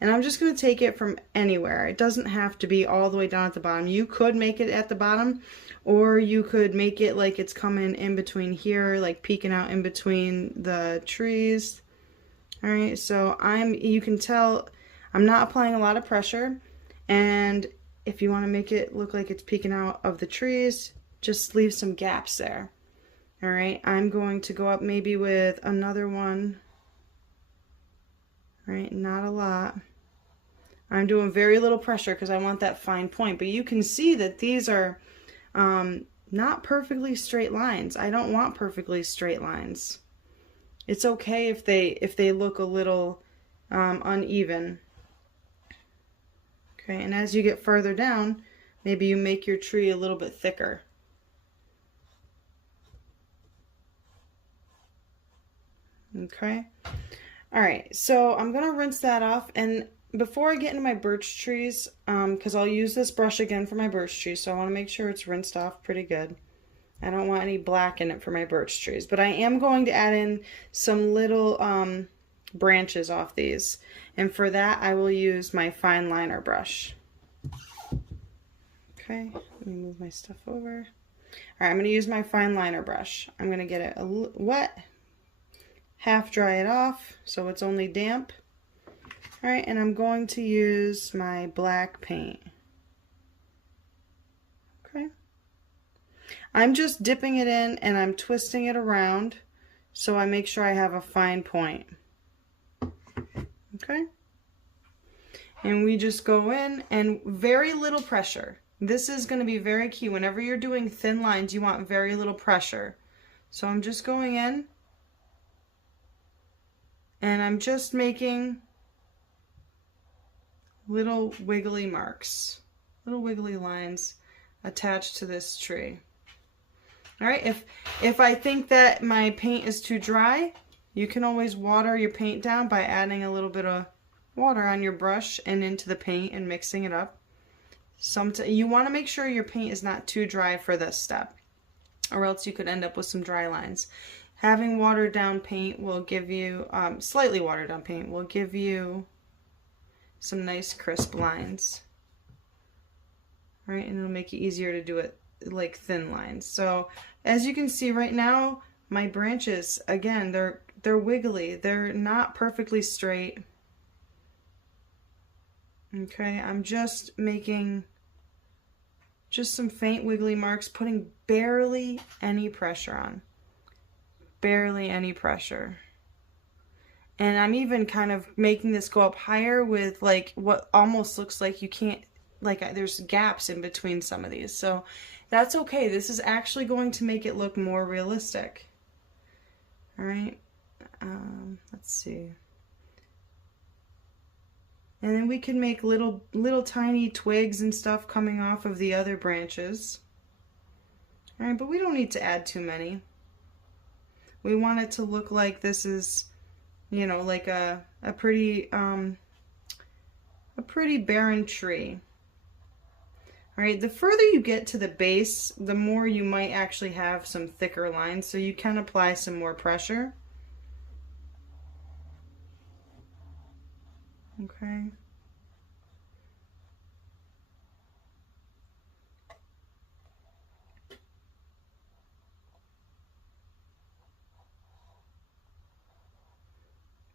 And I'm just going to take it from anywhere. It doesn't have to be all the way down at the bottom. You could make it at the bottom, or you could make it like it's coming in between here, like peeking out in between the trees. All right, so you can tell I'm not applying a lot of pressure, and if you want to make it look like it's peeking out of the trees, just leave some gaps there. All right, I'm going to go up maybe with another one. All right, not a lot. I'm doing very little pressure because I want that fine point, but you can see that these are not perfectly straight lines. I don't want perfectly straight lines. It's okay if they look a little uneven. Okay, and as you get further down, maybe you make your tree a little bit thicker. Okay. All right, so I'm gonna rinse that off, and before I get into my birch trees, because I'll use this brush again for my birch trees, so I want to make sure it's rinsed off pretty good. I don't want any black in it for my birch trees, but I am going to add in some little branches off these, and for that I will use my fine liner brush. Okay, let me move my stuff over. All right, I'm going to use my fine liner brush. I'm going to get it wet, half dry it off so it's only damp. All right, and I'm going to use my black paint. Okay. I'm just dipping it in and I'm twisting it around so I make sure I have a fine point. Okay. And we just go in and very little pressure. This is going to be very key. Whenever you're doing thin lines, you want very little pressure. So I'm just going in and I'm just making little wiggly marks, little wiggly lines attached to this tree. All right, if I think that my paint is too dry, you can always water your paint down by adding a little bit of water on your brush and into the paint and mixing it up. You want to make sure your paint is not too dry for this step, or else you could end up with some dry lines. Having watered down paint will give you, slightly watered down paint will give you some nice crisp lines. All right, and it'll make it easier to do it like thin lines. So as you can see right now, my branches, again, they're wiggly. They're not perfectly straight. Okay, I'm just making just some faint wiggly marks, putting barely any pressure on. Barely any pressure. And I'm even kind of making this go up higher with like what almost looks like you can't, like there's gaps in between some of these. So that's okay. This is actually going to make it look more realistic. All right. Let's see. And then we can make little tiny twigs and stuff coming off of the other branches. All right, but we don't need to add too many. We want it to look like this is, you know, like a pretty barren tree. All right, the further you get to the base, the more you might actually have some thicker lines, so you can apply some more pressure. Okay.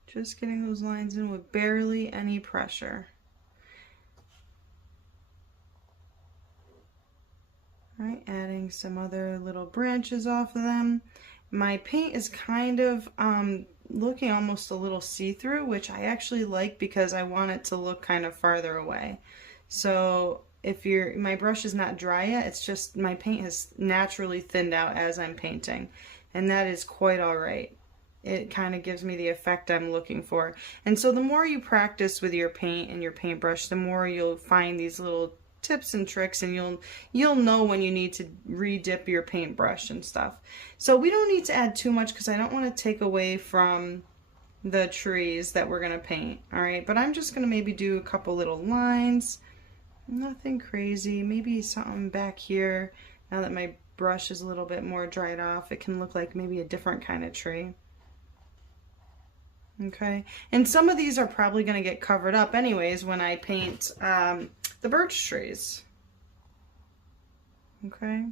Just getting those lines in with barely any pressure. All right, adding some other little branches off of them. My paint is kind of looking almost a little see-through, which I actually like because I want it to look kind of farther away. So if my brush is not dry yet, it's just my paint has naturally thinned out as I'm painting, and that is quite all right. It kind of gives me the effect I'm looking for. And so the more you practice with your paint and your paintbrush, the more you'll find these little tips and tricks, and you'll know when you need to re-dip your paintbrush and stuff. So we don't need to add too much because I don't want to take away from the trees that we're going to paint. All right, but I'm just going to maybe do a couple little lines. Nothing crazy. Maybe something back here. Now that my brush is a little bit more dried off, it can look like maybe a different kind of tree. Okay, and some of these are probably going to get covered up anyways when I paint the birch trees. Okay.